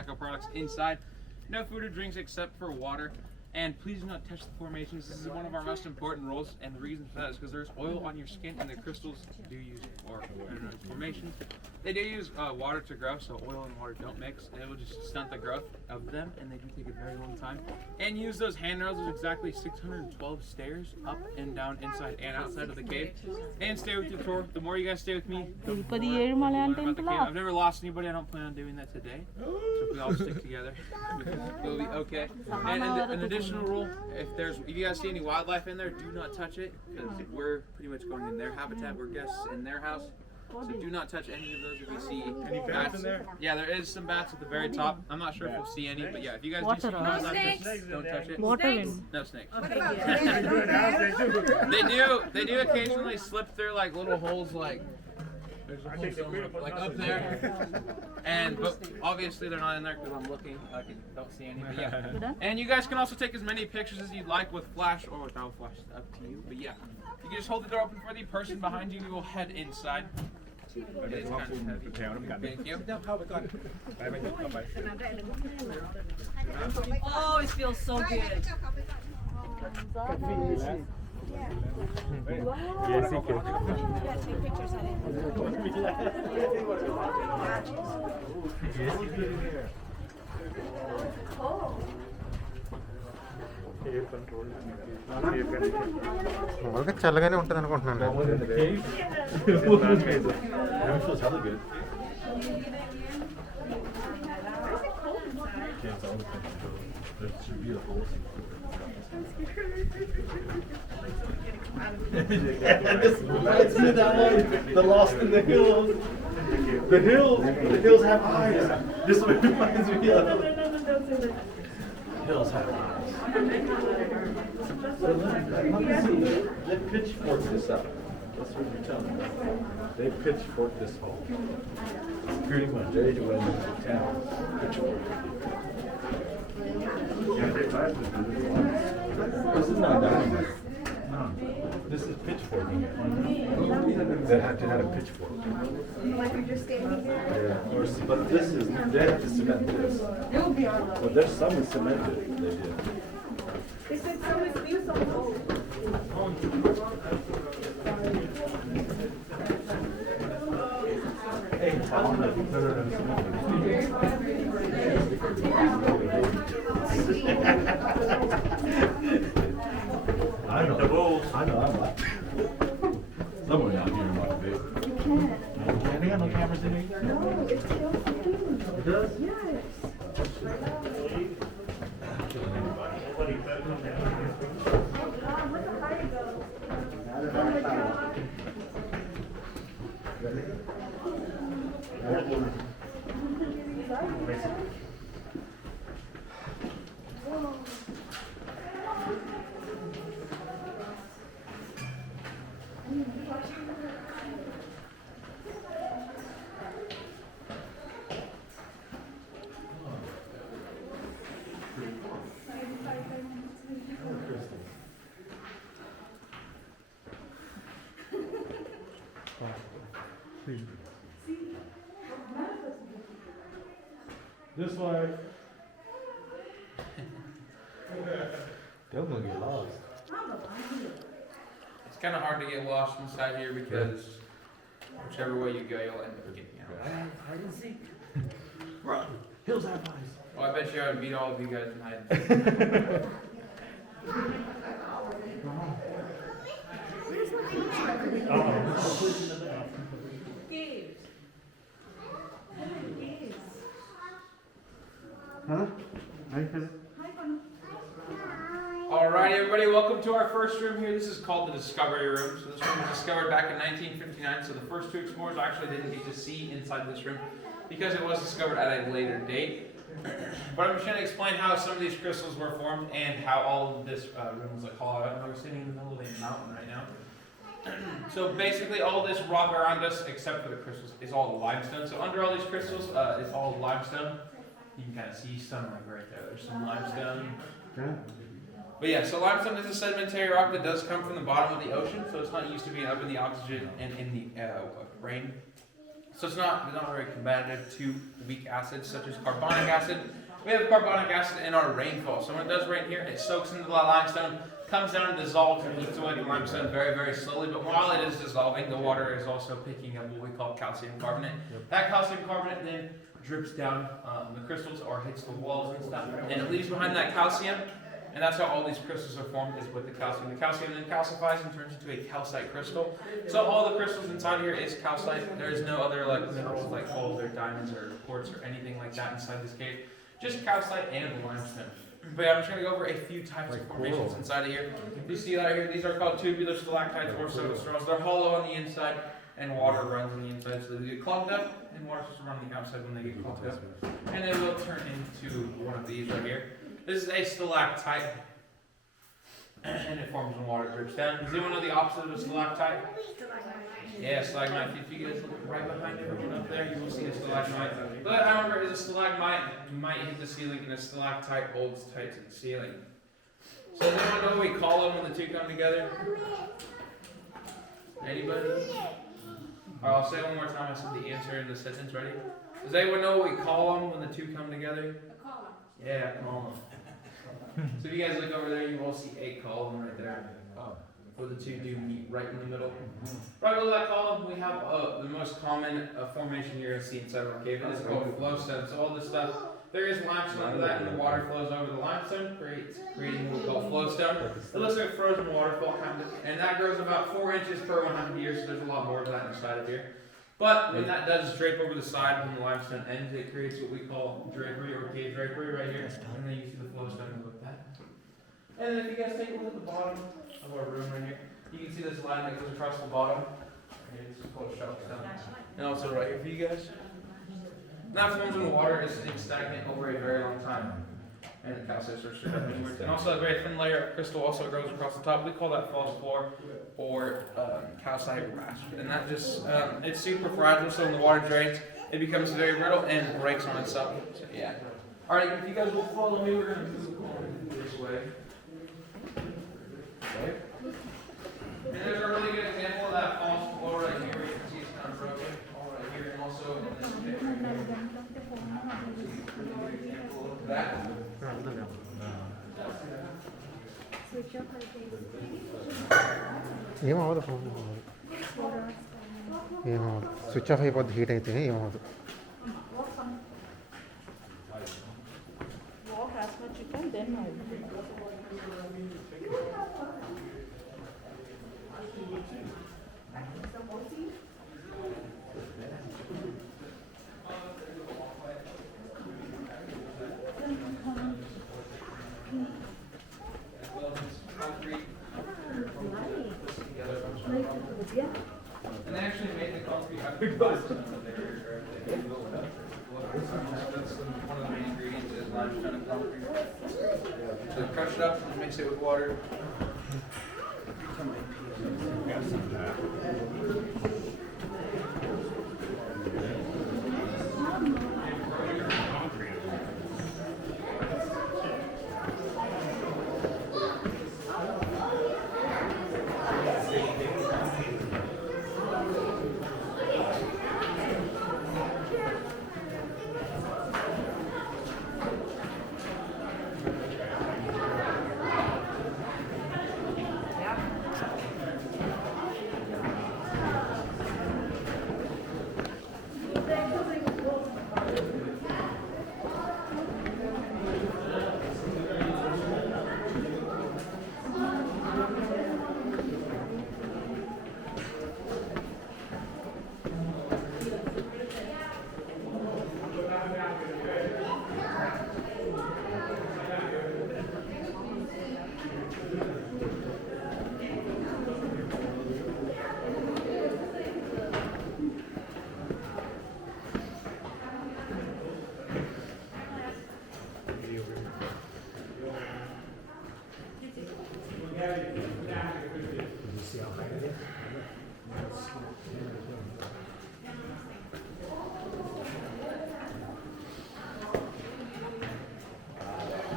tobacco products inside. No food or drinks except for water. And please do not touch the formations. This is one of our most important rules, and the reason for that is because there's oil on your skin, and the crystals do use formations. They do use water to grow, so oil and water don't mix, and it will just stunt the growth of them, and they do take a very long time. And use those handrails. There's exactly 612 stairs up and down, inside and outside of the cave. And stay with your tour. The more you guys stay with me, the more you learn about the cave. I've never lost anybody. I don't plan on doing that today. So if we all stick together, we'll be okay. And an additional rule: if you guys see any wildlife in there, do not touch it, because we're pretty much going in their habitat. We're guests in their house. So do not touch any of those. If you see any bats in there? Yeah, there is some bats at the very top. I'm not sure if we'll see any, but yeah, if you guys do see wildlife, don't touch it. No snakes. They do occasionally slip through like little holes, like there's a hole like up there, but obviously they're not in there because I'm looking. I don't see any. But yeah, and you guys can also take as many pictures as you'd like with flash or without flash. It's up to you. But yeah, you can just hold the door open for the person behind you. We will head inside. Thank you. Oh, it feels so good. వాళ్ళకి చల్లగానే ఉంటుంది అనుకుంటున్నాను. This reminds me of that one, The Lost in the Hills. The hills have eyes. This one reminds me of the hills have eyes. They pitchforked this up. That's what you're telling me. They pitchforked this hole. Pretty much. They went into town. Pitchforked. This is not dynamite. No. This is pitchforking. They have to have a pitchfork. Like you're just standing there? Yeah. But this is, they have to cement this. Well, there's some is cemented. They did. They said some is new, some is old. Hey, how long have you put it in I know. I know. I'm like somewhere down here in my bed. They got no cameras in here. No, it feels huge. It does? Yes. Where'd the fire go? Oh my God. This way. They're gonna get lost. It's kind of hard to get lost inside here because whichever way you go, you'll end up getting out. I didn't see. Run. Hills have eyes. Well, I bet you I would beat all of you guys in hide. Huh? Alrighty, everybody, welcome to our first room here. This is called the Discovery Room. So this room was discovered back in 1959. So the first two explorers actually didn't get to see inside this room because it was discovered at a later date. But I'm just going to explain how some of these crystals were formed and how all of this room was a call out. We're sitting in the middle of a mountain right now. So basically all this rock around us, except for the crystals, is all limestone. So under all these crystals is all limestone. You can kind of see some like right there. There's some limestone. But yeah, so limestone is a sedimentary rock that does come from the bottom of the ocean. So it's not used to being up in the oxygen and in the rain. So it's not very combative to weak acids such as carbonic acid. We have carbonic acid in our rainfall. So when it does rain here, it soaks into the limestone, comes down and dissolves and eats away the limestone very, very slowly. But while it is dissolving, the water is also picking up what we call calcium carbonate. That calcium carbonate then drips down the crystals or hits the walls and stuff, and it leaves behind that calcium. And that's how all these crystals are formed, is with the calcium. The calcium then calcifies and turns into a calcite crystal. So all the crystals inside here is calcite. There's no other like minerals like gold or diamonds or quartz or anything like that inside this cave. Just calcite and limestone. But yeah, I'm just going to go over a few types of formations inside of here. You see that here? These are called tubular stalactites or soda. They're hollow on the inside, and water runs on the inside, so they get clogged up, and water just runs on the outside when they get clogged up. And they will turn into one of these right here. This is a stalactite, and it forms when water drips down. Does anyone know the opposite of a stalactite? Yeah, stalagmite. If you guys look right behind everyone up there, you will see a stalagmite. But however, is a stalagmite might hit the ceiling, and a stalactite holds tight to the ceiling. So does anyone know what we call them when the two come together? Anybody? Alright, I'll say it one more time. I said the answer in the sentence. Ready? Does anyone know what we call them when the two come together? A column. Yeah, a column. So if you guys look over there, you will see a column right there. Where the two do meet right in the middle. Right below that column, we have the most common formation you're going to see inside of our cave. It is called flowstone. So all this stuff, there is limestone under that, and the water flows over the limestone, creating what we call flowstone. It looks like a frozen waterfall kind of, and that grows about 4 inches per 100 years. So there's a lot more of that inside of here. But when that does drape over the side when the limestone ends, it creates what we call drapery or cave drapery right here. And then you see the flowstone with that. And then if you guys take a look at the bottom of our room right here, you can see this line that goes across the bottom. It's called Shasta. And also right here for you guys. And that forms when the water is sitting stagnant over a very long time. And the calcite starts to drip inwards. And also a very thin layer of crystal also grows across the top. We call that false floor or calcite rasp. And that just, it's super fragile, so when the water drains, it becomes very brittle and breaks on itself. So yeah. Alright, if you guys will follow me, we're going to move on this way. Okay. And there's a really good example of that false floor right here. You can see it's kind of broken. All right here, and also in this picture. Example of that. ఏమవదు phone ఏమవదు switch off అయిపోద్ది heat అయితే ఏమవదు Walk as much you can, then move. And they actually made the concrete out of limestone. That's one of the main ingredients is limestone and concrete. So crush it up and mix it with water.